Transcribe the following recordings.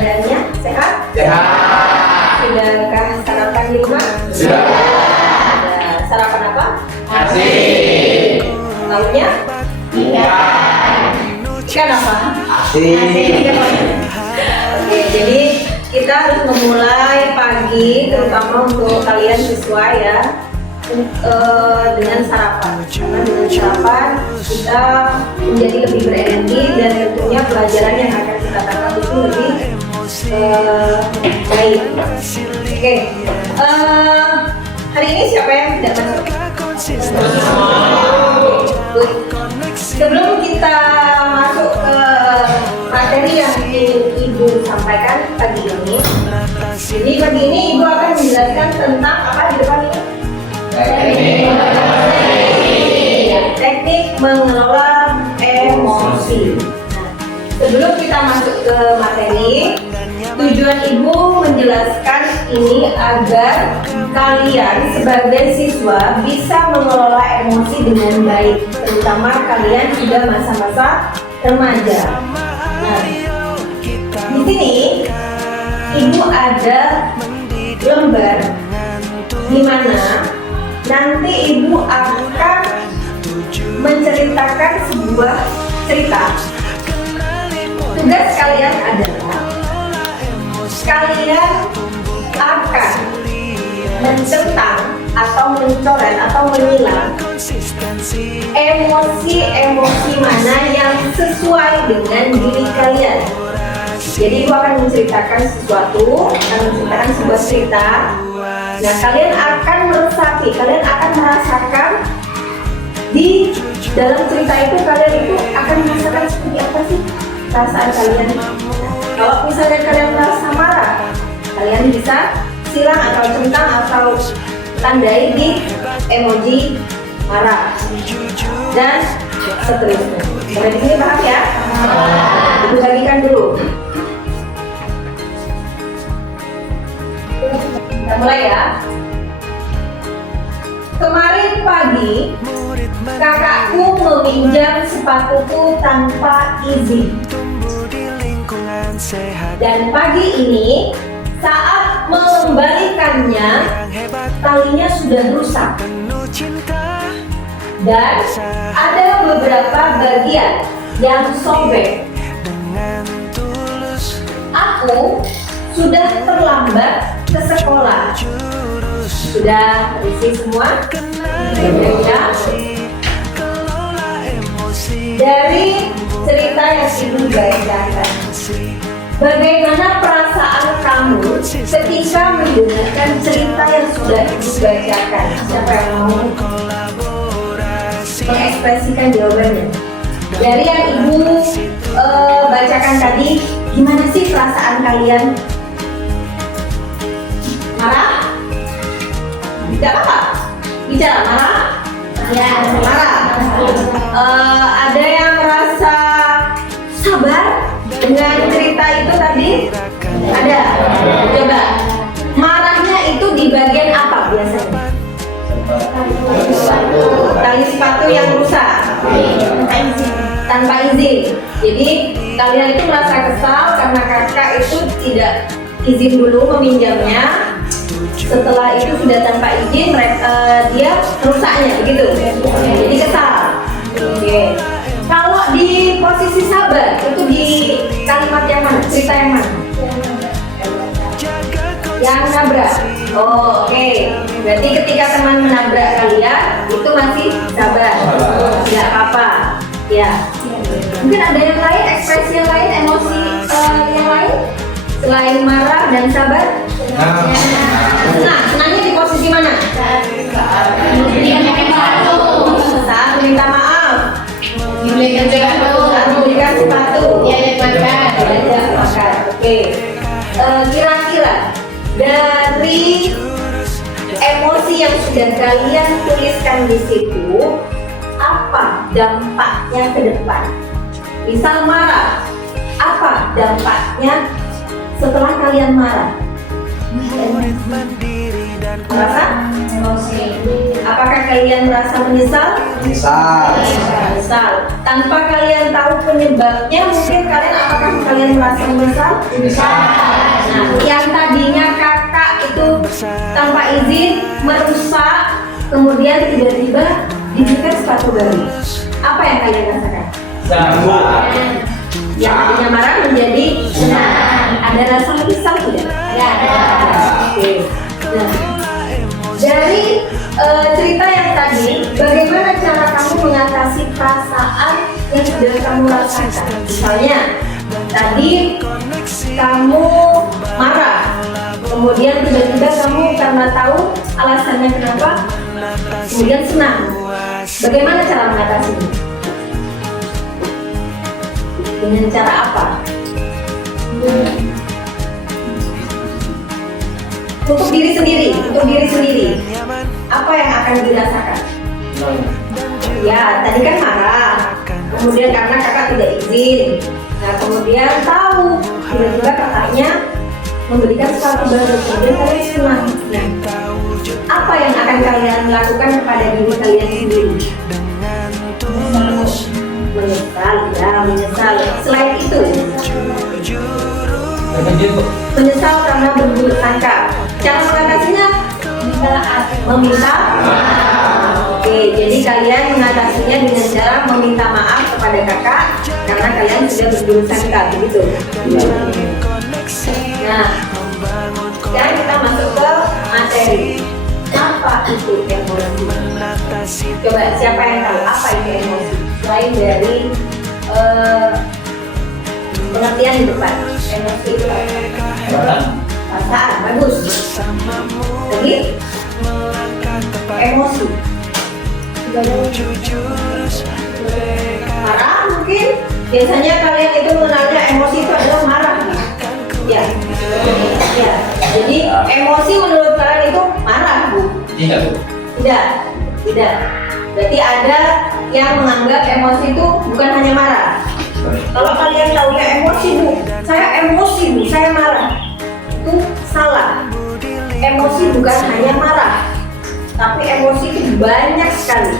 badannya sehat? Sehat. Sudahkah sarapan di rumah? Sudah. Sudah. Sarapan apa? Nasi. Lauknya? Ikan apa? Nasi. Oke, jadi kita harus memulai pagi, terutama untuk kalian siswa ya, dengan sarapan. Karena dengan sarapan kita menjadi lebih berenergi dan tentunya pelajaran yang akan kita tangkap itu lebih baik. Oke, hari ini siapa yang tidak masuk? Good. Sebelum kita masuk ke materi yang Ibu sampaikan pagi ini, jadi pagi ini Ibu akan menjelaskan tentang apa di depan ini? Teknik mengelola emosi. Nah, sebelum kita masuk ke materi, tujuan Ibu menjelaskan ini agar kalian sebagai siswa bisa mengelola emosi dengan baik, terutama kalian sudah masa-masa remaja. Nah, di sini Ibu ada lembar di mana nanti Ibu akan menceritakan sebuah cerita. Tugas kalian adalah kalian akan mencentang atau mencoret atau menyilang emosi-emosi mana yang sesuai dengan diri kalian. Jadi Ibu akan menceritakan sesuatu, akan menceritakan sebuah cerita. Nah, kalian akan meresapi, kalian akan merasakan di dalam cerita itu, kalian itu akan merasakan seperti apa sih perasaan kalian. Kalau misalnya kalian merasa marah, kalian bisa silang atau centang atau tandai di emoji marah dan seterusnya. Sampai di sini paham ya? Ibu bagikan dulu. Kita mulai ya. Kemarin pagi kakakku meminjam sepatuku tanpa izin. Dan pagi ini saat mengembalikannya, talinya sudah rusak. Dan ada beberapa bagian yang sobek. Aku sudah terlambat ke sekolah. Sudah isi semua? Ya. Dari cerita yang Ibu bacakan, bagaimana perasaan kamu ketika mendengarkan cerita yang sudah Ibu bacakan? Siapa yang mau mengekspresikan jawabannya? Dari yang Ibu bacakan tadi, gimana sih perasaan kalian? Marah? Tidak apa? Bicara marah? Ya, marah. Ada yang merasa sabar dengan cerita itu tadi? Ada. Coba. Marahnya itu di bagian apa biasanya? Tali sepatu yang rusak. Tanpa izin. Jadi kalian itu merasa kesal karena kakak itu tidak izin dulu meminjamnya. Setelah itu sudah tanpa izin, dia rusaknya begitu. Jadi kesal. Oke. Kalau di posisi sabar itu di kalimat yang mana? Cerita yang mana? Yang nabrak. Oh, oke. Berarti ketika teman menabrak kalian itu masih sabar. Tidak apa-apa. Ya. Mungkin ada yang lain, ekspresi yang lain, emosi yang lain selain marah dan sabar. Senangnya di posisi mana? Saat minta maaf. Saat memberikan sepatu. Diajak makan. Oke. Kira-kira dari emosi yang sudah kalian tuliskan di situ, apa dampaknya ke depan? Misal marah, apa dampaknya setelah kalian marah? Merasa? Emosi. Apakah kalian merasa menyesal? Misal. Menyesal. Tanpa kalian tahu penyebabnya, mungkin apakah kalian merasa menyesal? Misal. Nah, yang tadinya kakak itu tanpa izin merusak, kemudian tiba-tiba diberikan sepatu baru. Apa yang kalian rasakan? Yang tadinya marah menjadi senang. Ada rasa menyesal tidak? Ada. Oke. Nah, dari cerita yang tadi, bagaimana cara kamu mengatasi perasaan yang sudah kamu rasakan? Misalnya, tadi kamu marah, kemudian tiba-tiba kamu karena tahu alasannya kenapa, kemudian senang. Bagaimana cara mengatasinya? Dengan cara apa? Untuk diri sendiri, apa yang akan dirasakan? Ya, tadi kan marah, kemudian karena kakak tidak izin. Nah, kemudian tahu tiba-tiba kakaknya memberikan sesuatu baru, kemudian kalian senang. Nah, apa yang akan kalian lakukan kepada diri kalian sendiri? Menyesal. Selain itu, menyesal karena berburuk sangka. Cara mengatasinya meminta maaf. Oke, jadi kalian mengatasinya dengan cara meminta maaf kepada kakak karena kalian sudah berburuk sangka, begitu. Nah, sekarang kita masuk ke materi. Apa itu emosi? Coba siapa yang tahu apa itu emosi? Selain dari pengertian di depan, emosi itu apa? Perasaan, bagus. Lagi? Emosi. Marah mungkin. Biasanya kalian itu mengenalnya emosi itu adalah marah. Ya. Ya. Jadi emosi menurut kalian itu marah, Bu? Tidak, Bu. Tidak. Berarti ada yang menganggap emosi itu bukan hanya marah. Kalau kalian tahu ya emosi, Bu, saya marah. Itu salah. Emosi bukan hanya marah, tapi emosi itu banyak sekali.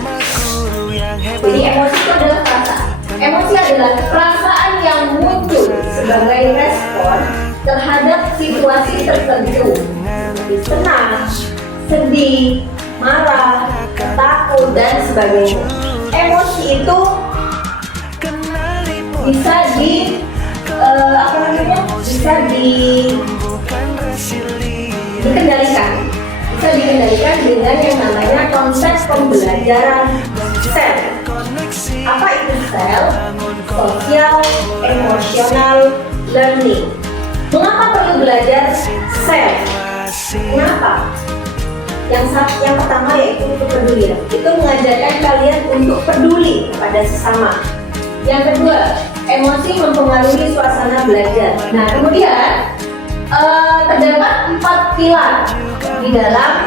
Jadi emosi itu adalah perasaan. Emosi adalah perasaan yang muncul sebagai respon terhadap situasi tertentu, seperti senang, sedih, marah, takut, dan sebagainya. Emosi itu bisa dikendalikan dengan yang namanya konsep pembelajaran sel. Apa itu sel? Social Emotional Learning. Mengapa perlu belajar sel? Kenapa? Yang pertama yaitu kepedulian. Itu mengajarkan kalian untuk peduli pada sesama. Yang kedua, emosi mempengaruhi suasana belajar. Nah, kemudian terdapat 4 pilar di dalam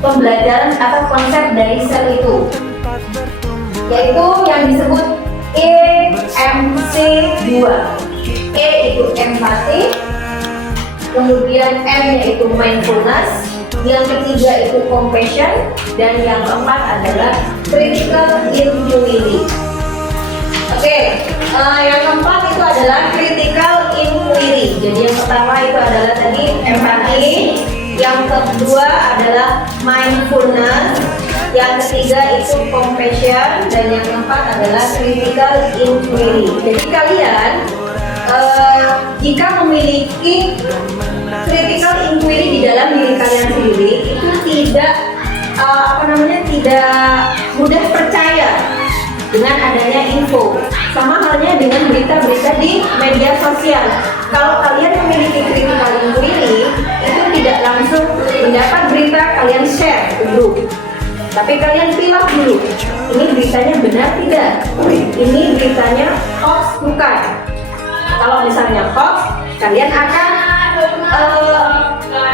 pembelajaran atau konsep dari sel itu, yaitu yang disebut EMC2. E itu empati, kemudian M yaitu mindfulness, yang ketiga itu compassion, dan yang keempat adalah critical inquiry. Oke, yang keempat itu adalah critical inquiry. Jadi yang pertama itu adalah tadi empati, yang kedua adalah mindfulness, yang ketiga itu compassion, dan yang keempat adalah critical inquiry. Jadi kalian jika memiliki critical inquiry di dalam diri kalian sendiri, itu tidak mudah percaya dengan adanya info. Sama halnya dengan berita-berita di media sosial. Kalau kalian memiliki critical inquiry, itu tidak langsung mendapat berita kalian share ke grup, tapi kalian pilih dulu, ini beritanya benar tidak, ini beritanya hoax bukan. Kalau misalnya hoax, kalian akan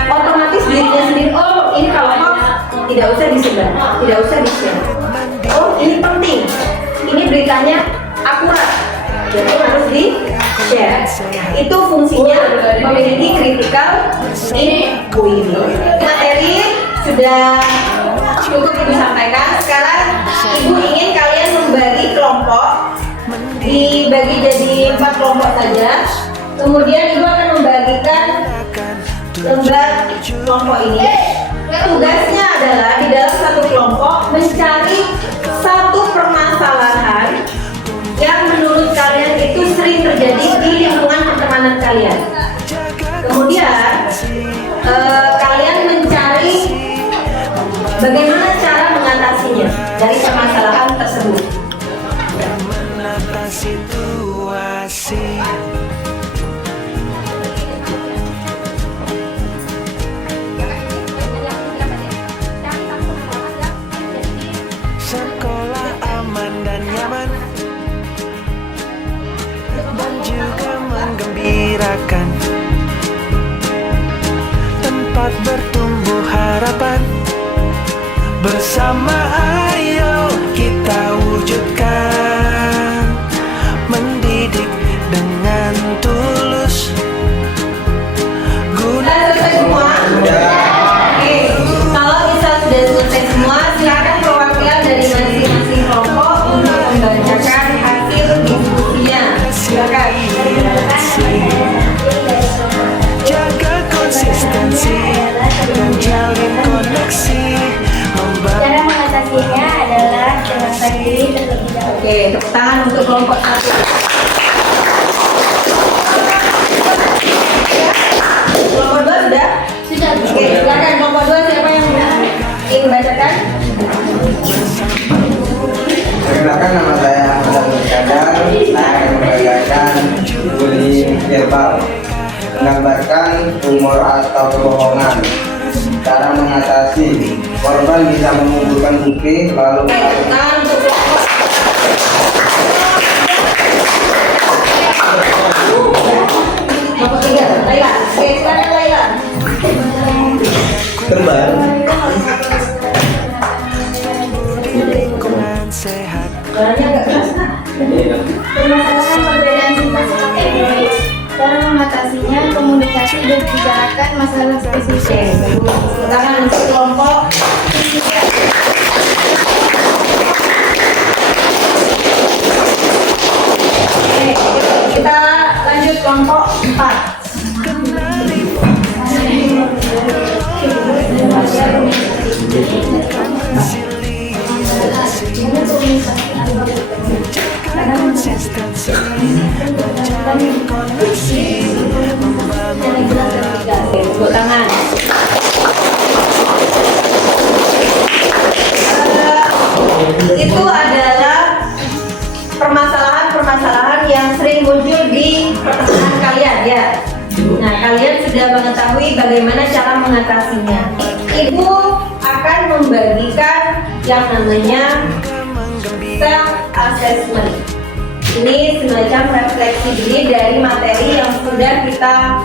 otomatis dirinya sendiri, oh ini kalau hoax tidak usah disebar, tidak usah di-share. Oh ini penting, ini beritanya akurat, jadi harus di-share. Itu fungsinya memiliki critical inquiry. Materi sudah cukup Ibu sampaikan. Sekarang Ibu ingin kalian membagi kelompok, dibagi jadi 4 kelompok saja. Kemudian Ibu akan membagikan lembar kelompok ini. Tugasnya adalah di dalam satu kelompok mencari satu permasalahan yang menurut kalian itu sering terjadi di lingkungan pertemanan kalian. Kemudian kalian mencari bagaimana cara mengatasinya dari permasalahan tersebut. Sekolah aman dan nyaman dan juga menggembirakan, tempat bertumbuh harapan. Bersama ayo kita wujudkan, mendidik dengan tulus. Selesai semua? Oke, kalau misal sudah selesai semua, silakan perwakilan dari masing-masing kelompok untuk membacakan hasil diskusinya. Silakan. Jaga konsistensi dan jalin koneksi. Cara mengatasinya adalah dengan diri terlebih dahulu. Oke, tepuk tangan untuk kelompok 1. Kelompok 2 sudah? Sudah. Oke, silakan kelompok 2, siapa yang ingin membacakan? Perkenalkan, nama saya Ahmad Iskandar. Saya akan membagikan bullying verbal, menggambarkan humor atau kebohongan. Cara mengatasi, korban bisa mengumpulkan bukti lalu Oke, tepuk tangan untuk kelompok. Kelompok 3, Laila. Oke, silakan Laila. kembar. Lingkungan sehat. Suaranya agak keras, Kak. Permasalahan perbedaan sifat egois. Cara mengatasinya komunikasi dan bicarakan masalah Oke, spesifik. tepuk tangan untuk kelompok 3. Oke, kita lanjut kelompok 4. Konsistensi dan jalin koneksi. Oke, tepuk tangan. Itu adalah permasalahan-permasalahan yang sering muncul di pertemanan kalian ya. Nah, kalian sudah mengetahui bagaimana cara mengatasinya. Ibu akan membagikan yang namanya self assessment. Ini semacam refleksi diri dari materi yang sudah kita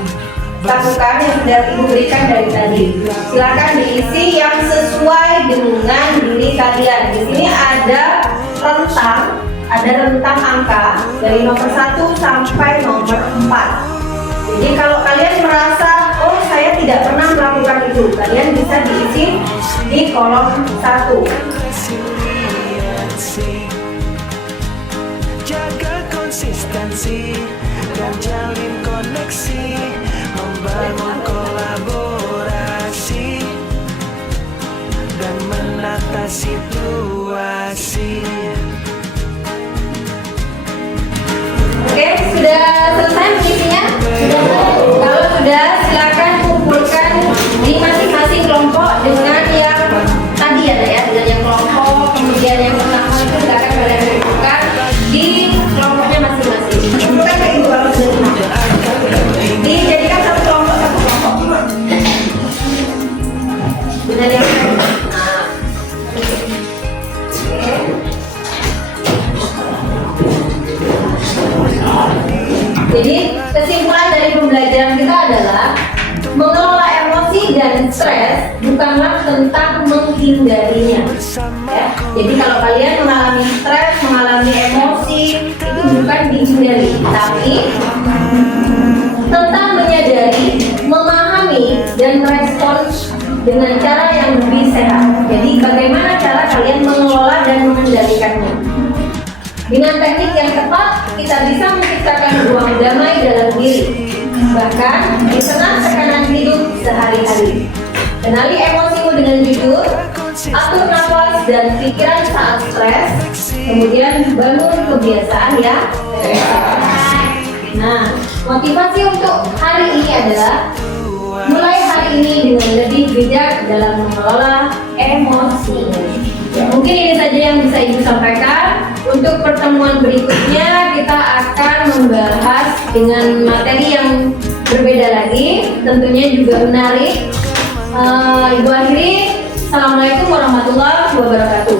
lakukan, yang sudah Ibu berikan dari tadi. Silakan diisi yang sesuai dengan diri kalian. Di sini ada rentang angka dari nomor 1 sampai nomor 4. Jadi kalau kalian merasa, oh saya tidak pernah melakukan itu, kalian bisa diisi di kolom 1. Jaga konsistensi dan jalin koneksi, membangun kolaborasi dan menata situasi. Oke, sudah selesai mengisinya? Kalau sudah, silakan kumpulkan di masing-masing kelompok dengan yang tadi ya, dengan yang kelompok, kemudian yang pertama itu silakan kalian kumpulkan di kelompoknya masing-masing. Kumpulkan kayak gitu kalau sudah semua. Dijadikan satu kelompok. Dengan yang Jadi kesimpulan dari pembelajaran kita adalah mengelola emosi dan stres bukanlah tentang menghindarinya. Ya. Jadi kalau kalian mengalami stres, mengalami emosi, itu bukan dihindari, tapi tentang menyadari, memahami dan merespons dengan cara yang lebih sehat. Jadi bagaimana cara kalian mengelola dan mengendalikannya? Dengan teknik yang tepat, kita bisa menciptakan ruang damai dalam diri, bahkan di tengah tekanan hidup sehari-hari. Kenali emosimu dengan jujur, atur nafas dan pikiran saat stres, kemudian bangun kebiasaan ya. Nah, motivasi untuk hari ini adalah mulai hari ini dengan lebih bijak dalam mengelola emosi. Ya, mungkin ini saja yang bisa Ibu sampaikan. Untuk pertemuan berikutnya kita akan membahas dengan materi yang berbeda lagi, tentunya juga menarik. Ibu akhiri, Assalamualaikum warahmatullahi wabarakatuh.